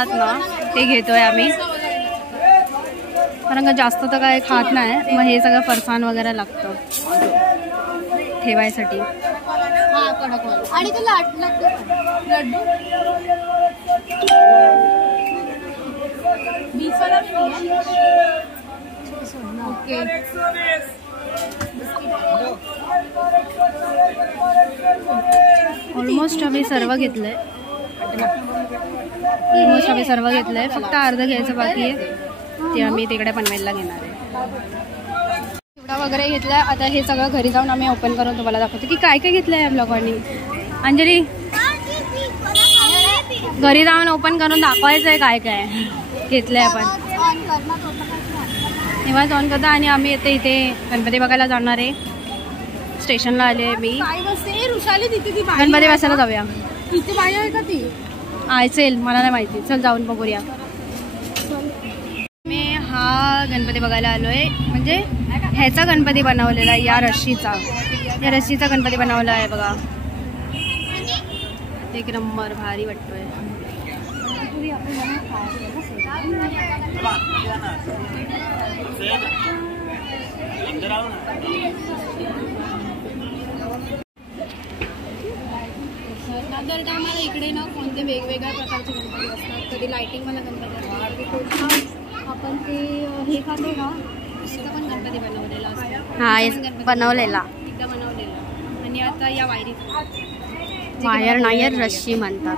असतात ना ते घेतोय आम्ही, कारण का जास्त तर काय खात नाही, मग हे सगळं फरसाण वगैरे लागतं ठेवायसाठी. आणि ते लड्डू ओके. ऑलमोस्ट आम्ही सर्व घेतलंय, फक्त अर्ध घ्यायचं बाकी आहे, ते आम्ही तिकडे पनवेलला घेणार आहे. चिवडा वगैरे घेतलाय. आता हे सगळं घरी जाऊन आम्ही ओपन करून तुम्हाला दाखवतो की काय काय घेतलंय या ब्लॉगवानी. अंजली घरी जाऊन ओपन करून दाखवायचंय काय काय घेतलंय आपण. तेव्हाच ऑन करतो. आणि आम्ही आता इथे गणपती बघायला जाणार आहे, स्टेशनला आले मी. गणपती बसायला जाऊया. इथे बाई आहे का ती? आयसेल मला नाही माहिती, चल जाऊन बघूया. मी हा गणपती बघायला आलोय, म्हणजे ह्याचा गणपती बनवलेला आहे, या रस्सीचा गणपती बनवला आहे बघा. एक नंबर भारी वाटतोय. नंतर का आम्हाला इकडे ना कोणते वेगवेगळ्या प्रकारचे गणपती असतात. कधी लाइटिंग वाला गणपती असतात, आपण ते हे खातो ना त्याचा पण गणपती बनवलेला असतो. हा बनवलेला एकदा बनवलेला. आणि आता या वायर नायर रस्सी म्हणतात.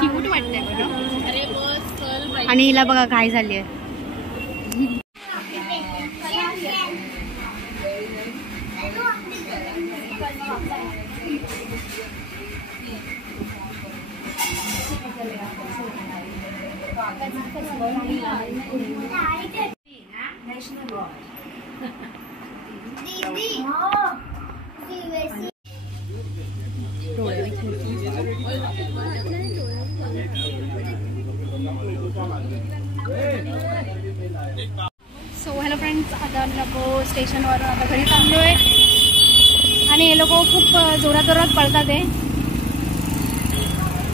क्यूट वाटतंय बघा. आणि हिला बघा काय झाली आहे. सो हॅलो फ्रेंड्स, आता आम्ही लोक स्टेशनवरून आता घरी थांबलो आहे. आणि हे लोक खूप जोरात पळतात आहे,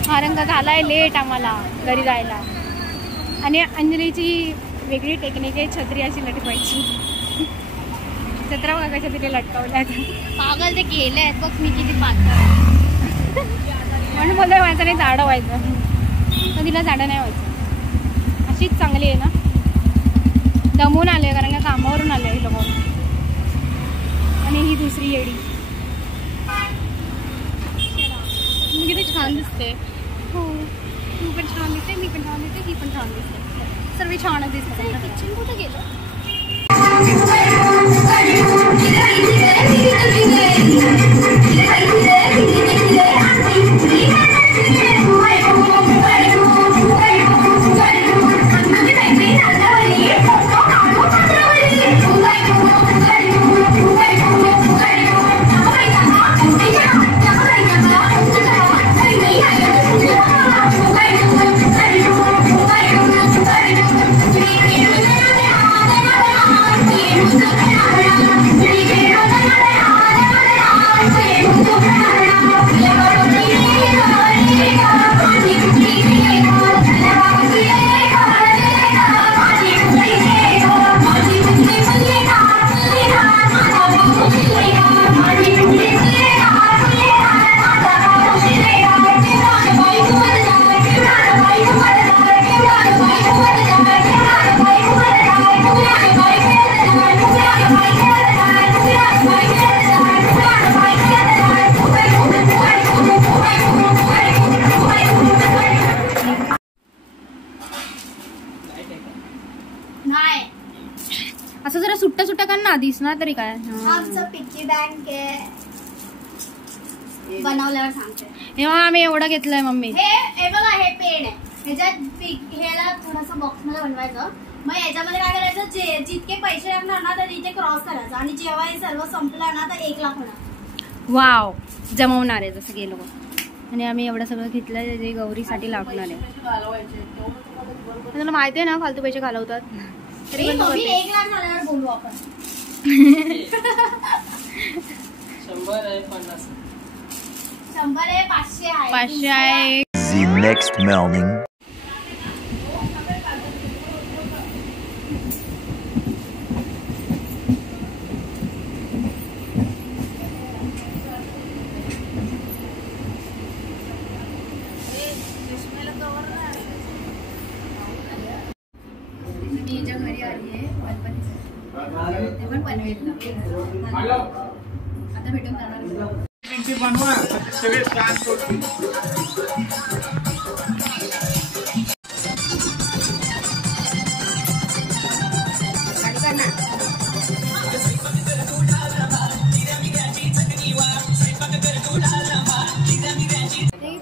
कारण का झालाय लेट आम्हाला घरी जायला. आणि अंजलीची वेगळी टेक्निक आहे छत्री अशी लटकवायची. छत्रा बघा कशा तिथे लटकवल्या पागल ते केले आहेत बघ मी किती पातळ. म्हणून बोलतोय माझं नाही जाडं व्हायचं, तर तिला जाडं नाही व्हायचं. अशीच चांगली आहे ना. दमून आले कारण का कामावरून आले हे लोक. आणि ही दुसरी येडी किती छान दिसते. हो तू पण छान दिसते, मी पण छान दिसते, ही पण छान दिसते, सर्व छानच दिसते. किचन कुठं गेलं? असं जरा सुट्टा सुट्टा कर ना, दिसणार तरी काय. आमचं पिग्गी बँक आहे, बनवल्यावर सांगते. तेव्हा आम्ही एवढं घेतलंय मम्मी. हे बघा हे पेन आहे, ह्याच्यात ह्याला थोडस बॉक्स मध्ये बनवायचं. मग याच्यामध्ये काय करायचं, जितके पैसे लागणार ना तर इथे क्रॉस करायचं. आणि जेव्हा हे सर्व संपलं ना तर 1 लाख होणार. वाव, जमवणार आहे जसं गेलो. आणि आम्ही एवढं सगळं घेतलंय जे गौरीसाठी लागणार आहे. तुला माहिती आहे ना फालतू पैसे घालवतात. तरी पण 1 लाख झाल्यावर बोलू आपण. 100 आहे 50. 100 आहे, 500 आहे, 500 आहे. The next morning. घरी आली आहे ते पण पनवेल आता भेटून जाणार.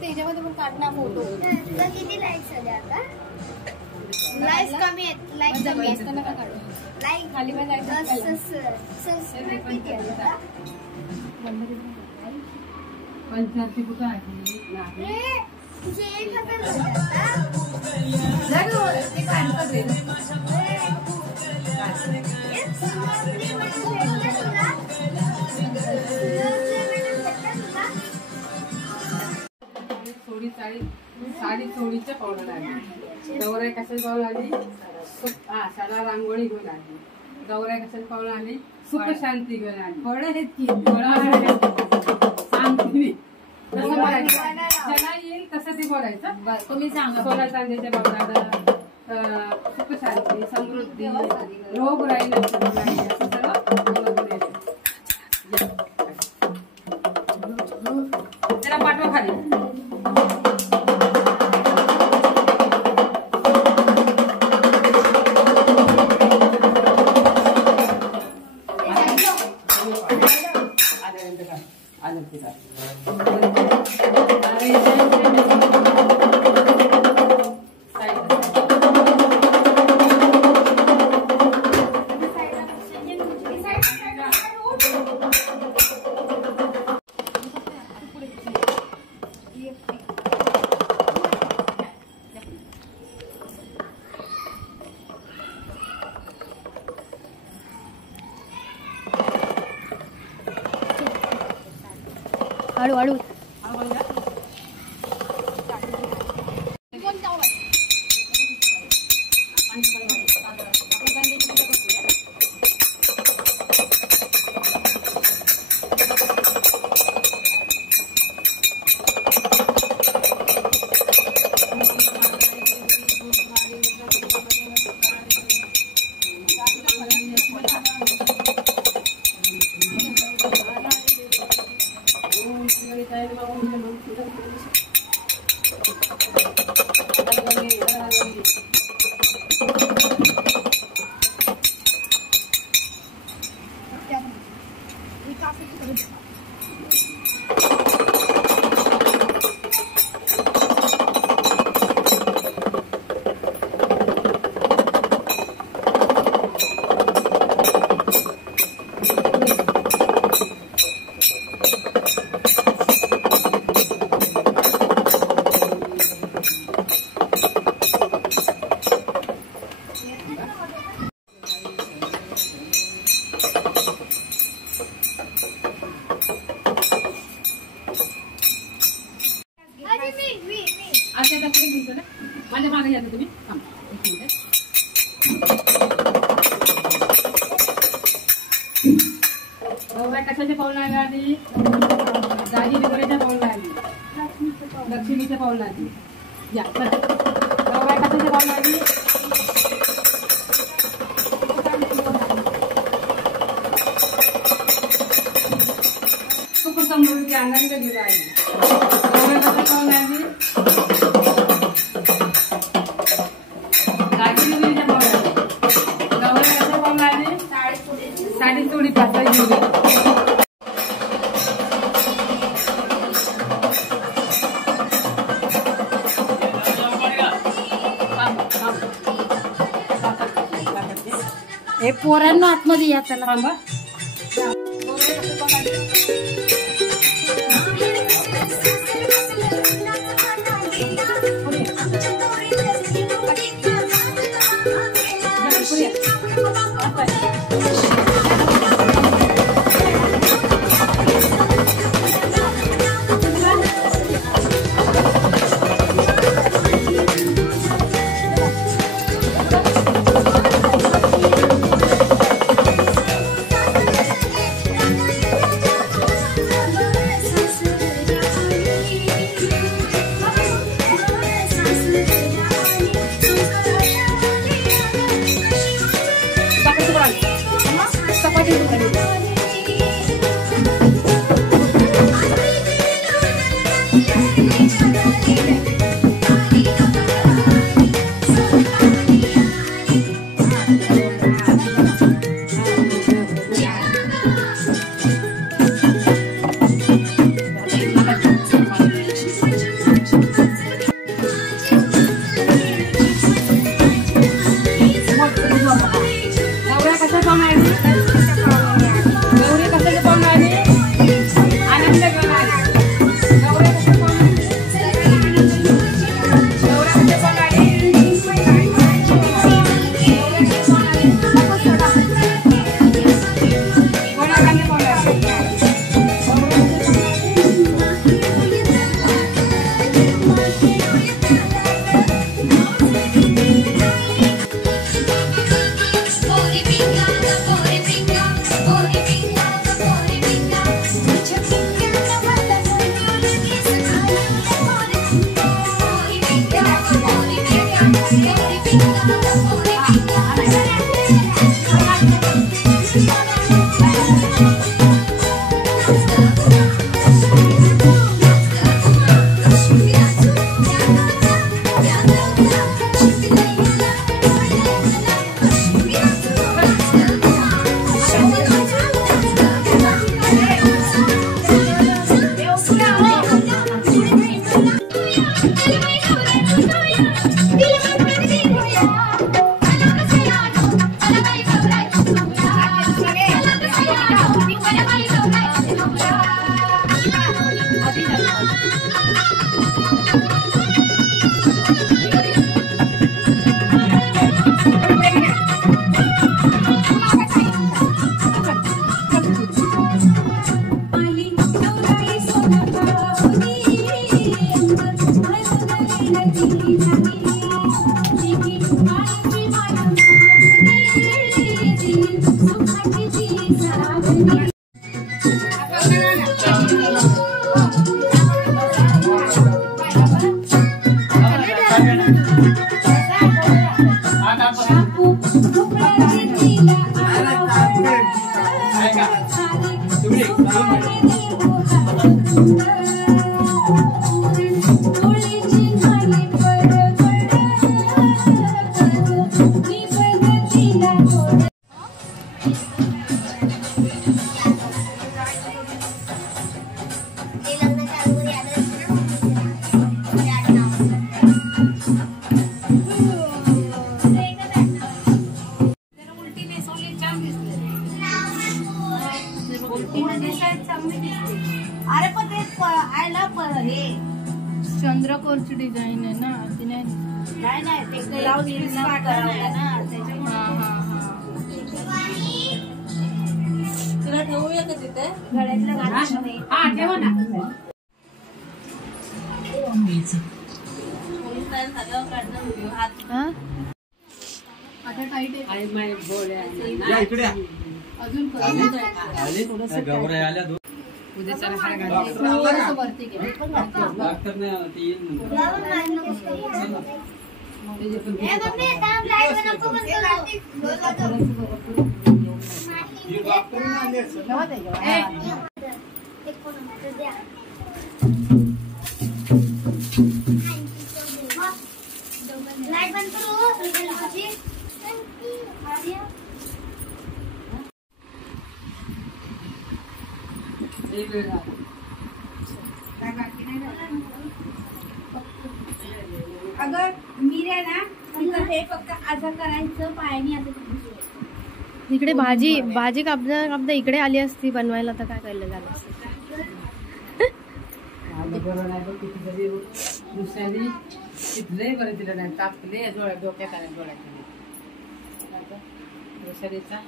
त्याच्यामध्ये पण काढणार फोटो. किती लाईक्स आले आता? लाईक्स कमी आहेत. लाईक कमी आहेत नका काढू. लाईक खाली पण जायचं. सबस्क्राइब किती आले आता? 85 कुठं आहे? तुझे 1000 झाले आता. ते काढतात रे. साडी चोळीच्या पावला आली. गौराई कशाची पावला आली? साला रांगोळी घेऊन आली. गौराई कशाची पावला आली? सुख शांती घेऊन आली. फळ आहेत की सांगते कसं बोलायचं, ज्याला येईल तसं ते बोलायचं. तुम्ही सांगा. सोला चांदीच्या पावला सुख शांती, समृद्धी, रोग राहील असं सगळं त्याला पाठवा खाली. हळू हळू माझ्या मागे या तुम्ही. गौराई कशाच्या पावला आली? दाजी विक्रेच्या पावला आली. लक्ष्मीच्या पावला आली. या गौराई कशाच्या पावला आली? सुख समृद्धी आनंद घेऊन आली. गौराई कशाच्या पावला आली? साडी चोळी पातळ घेऊन हे पोरांना आतमध्ये या चला. थांबा. अरे पण ते आयला हे चंद्रकोरची डिझाईन आहे ना ती नाही नाही ते ब्लाउज करावं ना तुला ठेवूया का तिथे गळ्यातल्या गाठी हा ठेवा ना आता टाईट आहे आई माय बोल्या इकडे अजून गौराई आल्या उद्या चला थोडंसं वरती घे लाईट बंद करू अगं मिऱ्या ना हे फक्त असं करायचं पायाने असं इकडे भाजी कापदा इकडे आली असती बनवायला तर काय केलं झालं असतं दुसऱ्याने तिथले बरं दिलं नाही कापले डोक्यात आले डोळ्यात दुसऱ्याचा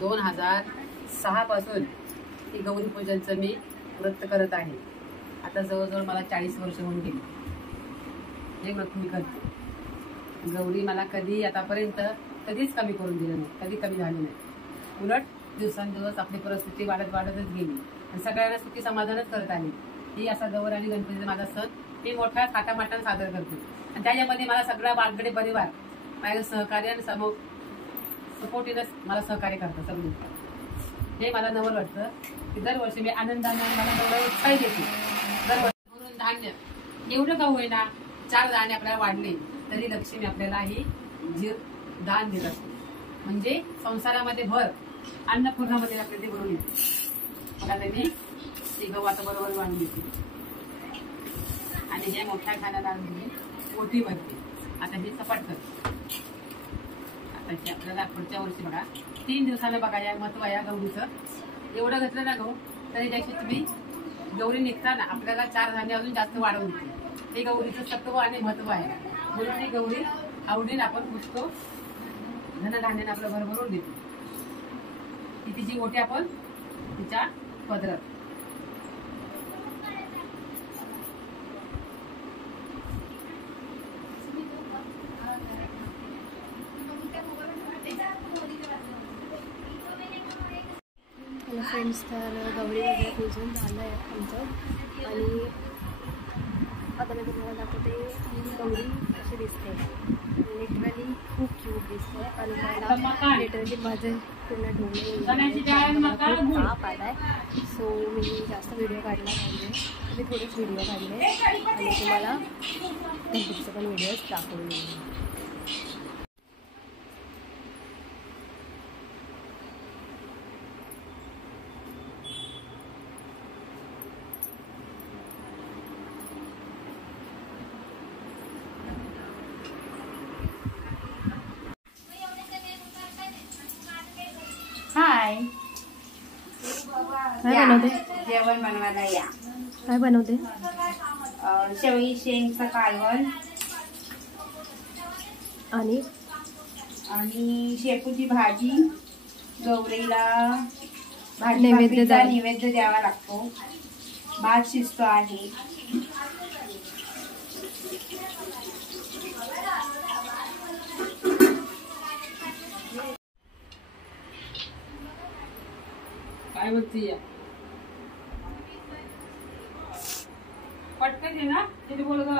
दोन 2006 पासून ही गौरी पूजनचं मी व्रत करत आहे. आता जवळजवळ मला 40 वर्ष होऊन गेली हे व्रत मी करते. गौरी मला कधी आतापर्यंत कधीच कमी करून दिलं नाही, कधी कमी झाली नाही. उलट दिवसांदिवस आपली परिस्थिती वाढतच गेली आणि सगळ्यांना सुखी समाधानच करत आली. ही असा गौर आणि गणपतीचा माझा सण मी मोठ्या थाटामाटाने सादर करते आणि त्याच्यामध्ये मला सगळा वानकडे परिवार माझ्या सहकार्य आणि सपोर्टीनच मला सहकार्य करतं सगळं. हे मला नवल वाटतं की दरवर्षी मी आनंदाने मला एवढं उत्साही देते. दरवर्षी म्हणून धान्य एवढं का होईना 4 धान्य आपल्याला वाढले तरी लक्ष्मी आपल्याला ही दान देत असते. म्हणजे संसारामध्ये भर अन्नपूर्णामध्ये आपल्याला ते भरून येते. मला मी ती गहू आता बरोबर वाढून देते आणि हे मोठ्या खाण्याला मी ओटी भरते. आता हे सपाट करते. आता हे आपल्याला पुढच्या वर्षी बघा 3 दिवसाला बघा या महत्व आहे या गौरीचं. एवढं घातलं ना गहू तरी त्याची तुम्ही गौरी निघताना आपल्याला 4 धान्य अजून जास्त वाढवून देते. हे गौरीचं सत्व आणि महत्व आहे. म्हणून ही गौरी आवडीने आपण पुसतो धनधान्याने आपलं भरभरून देतो. ही तिची ओटी आपण तिच्या पदरात. हॅलो फ्रेंड्स, तर गौरी वगैरे पूजन झालं आहे आमचं आणि आता मी तुम्हाला दाखवते गौरी कशी दिसते. लिटरली खूप क्यूट दिसते आणि मला लिटरली माझे पूर्ण डोळे ताप आला आहे. सो मी जास्त व्हिडिओ काढला पाहिजे, मी थोडेच व्हिडिओ काढले आणि तुम्हाला गणपतीचे पण व्हिडिओज दाखवले. हाय, काय बनवते? जेवण बनवायला या. काय बनवते? शेवई शेंगचं कालवण आणि शेपूची भाजी. गौरीला नैवेद्य भाजीचा नैवेद्य द्यावा लागतो. भात शिजतो आहे. काय म्हणते या पटकन ये ना किती बोल ग.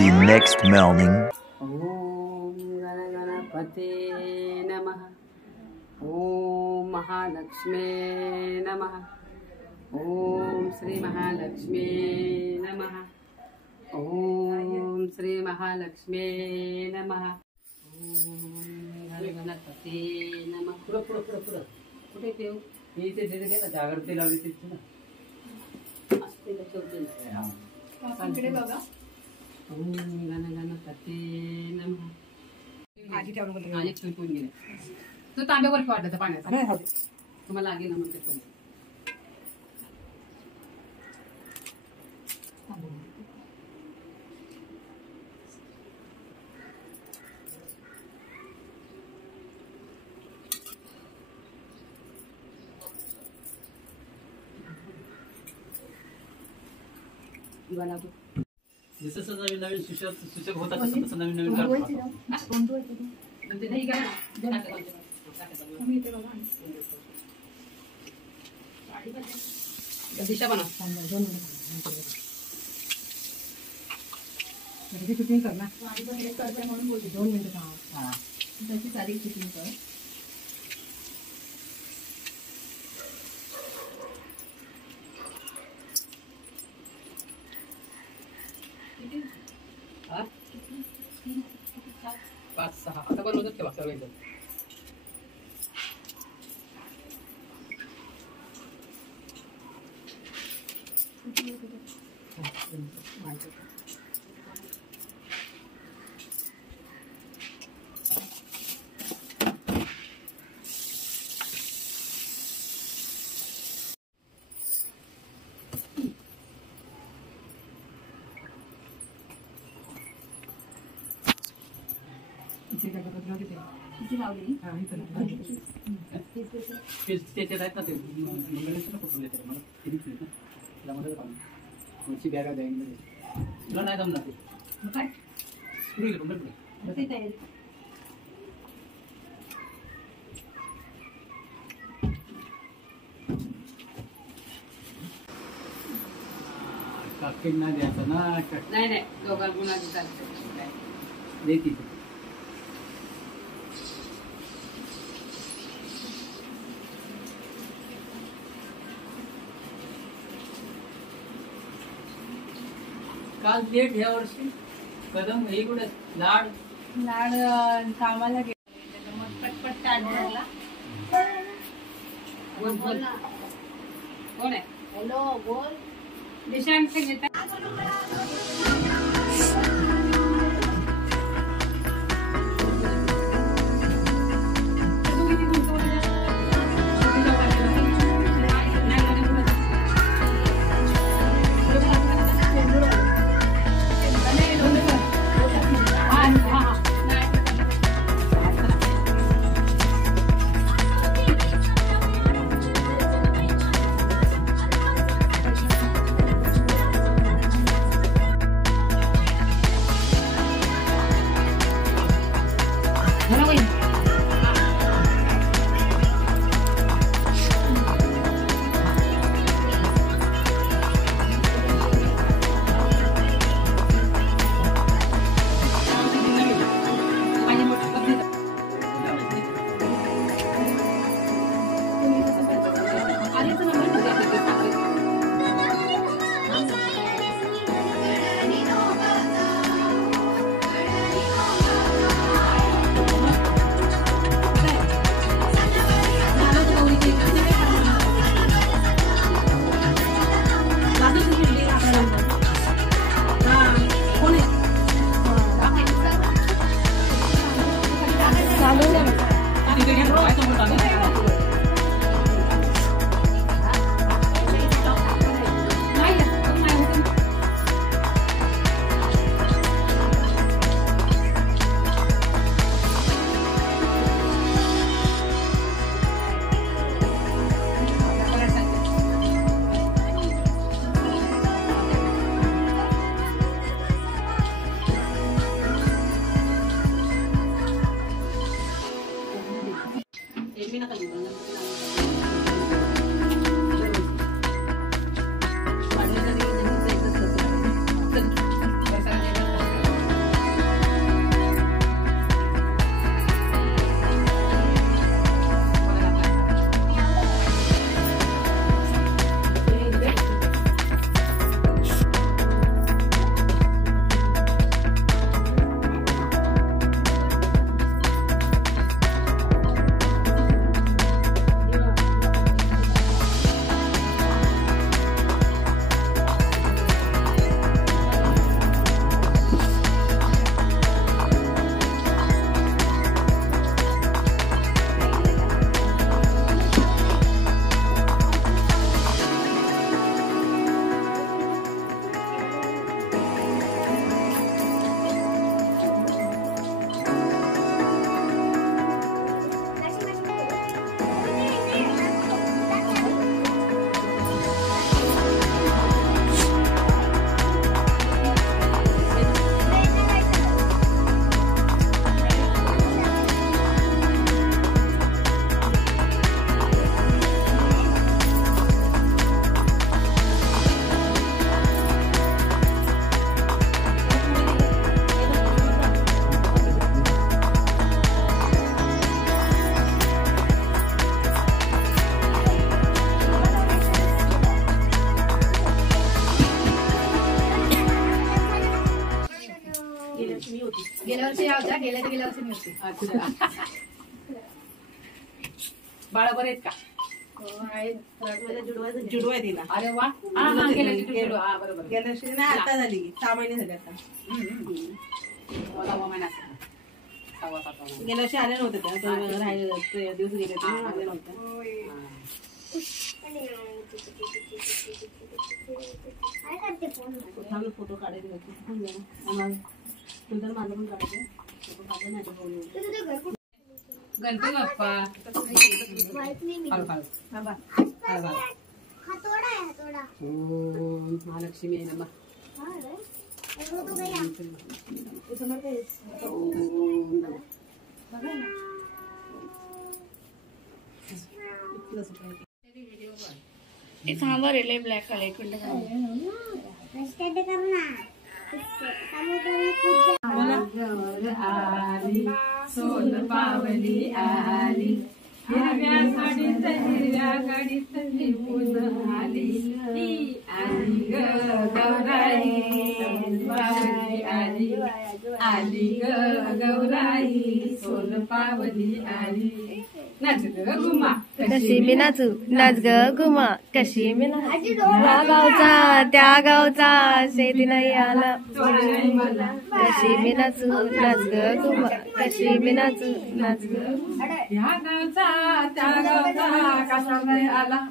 The next morning. ओम गणपते नमः. ओम महालक्ष्मी नमः. ओम श्री महालक्ष्मी नमः. ओम श्री महालक्ष्मी नमः. ओम गणपते नमः. पुढं कुठे ठेवू? इथे जागृती लावली तिथे ना. असते ठेवते. इकडे बघा. ओम गणपते नमः. आधी ठेवलं आधी ठेवून गेले. तो तांब्यावर वाटलं पाण्याचा तुम्हाला लागेल ना मग ते. जसं जसं नवीन सूचक होतात तसं तसं नवीन करतो. दिशा बनव. शूटिंग कर ना. म्हणून बोलते 2 मिनिटं थांब. त्याची तारीख शूटिंग कर. हा 5-6 आता बनवतात ठेवा सगळं. किती लावली? त्याच्यात आहेत ना ते मंगळेश्वर कुठून येते मला तिथे त्यामध्ये तुमची बॅगा द्यायला तुला नाही जमणार ते. पुढे गेलो, पुढे. काकींना द्यायचं ना, नाही नाही दोघांना गुन्हा चालते देते. काल लेट ह्या वर्षी कदम हे कुठे लाड कामाला गेले मग पटपट काढला. बोल बोल कोण आहे हॅलो बोल. दिशांत संगीता गेल्या वर्षी होत्या, गेल्या वर्षी मी होती. अच्छा बाळा बरे आहेत का? जुडवा आहे तिला. अरे वा. हा हा गेल्या वर्षी जुडवा. हा बरोबर. गेल्या वर्षी नाही, आता झाली 6 महिने झाले आता. मला महिना असेल. 6-7 महिने. गेल्या वर्षी आले नव्हते त्या, राहिले दिवस गेले होते, आले नव्हते. फोटो काढायचे होते. नंतर माझं पण काढायचं फोटो काढले नाही. गणपती बाप्पा हातोडा ओम महालक्ष्मी नमः. थांबा रे ब्लॅक कलर इकडे आली सोन पावली आली हिरव्या गाडीत निघून आली आली ग गौराई पावली आली आली ग गौराई सोन पावली आली नाच ग घुमा कशी मी नाचू नाच ग घुमा कशी मी नाचू त्या गावचा शेती नाही आला कशी मी नाचू नाच ग घुमा कशी मी नाचू नाच ग या गावचा त्या गावचा कसा नाही आला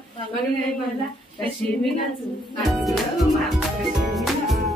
मला कशी मी नाचू नाच ग घुमा कशी मी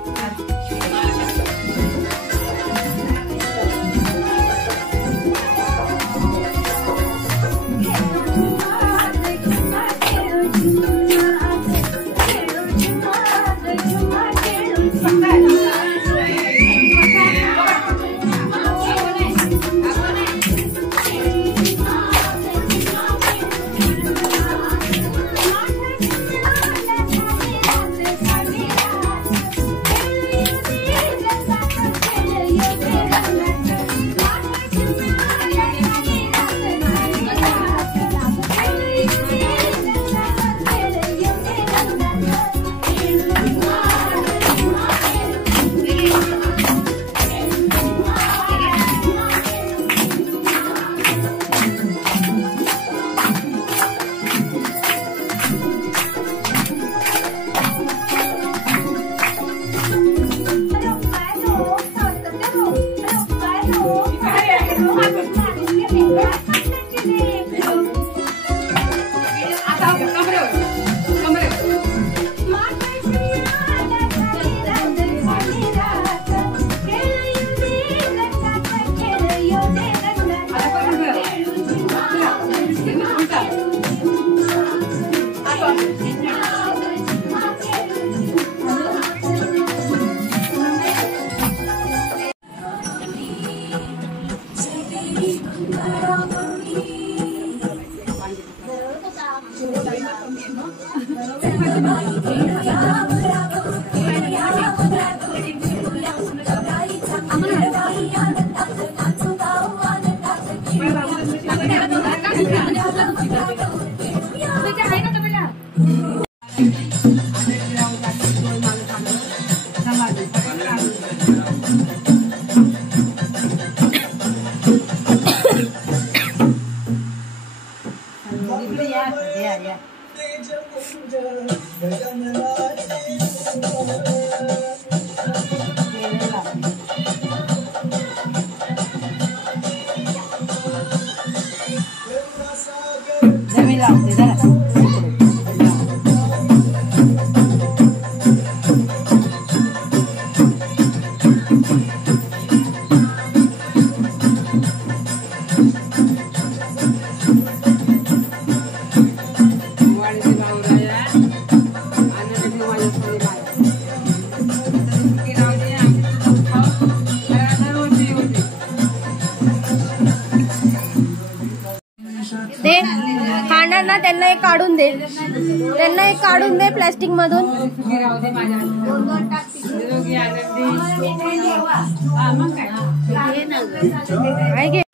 दे खाणार ना त्यांना एक काढून दे त्यांना एक काढून दे प्लास्टिक मधून काय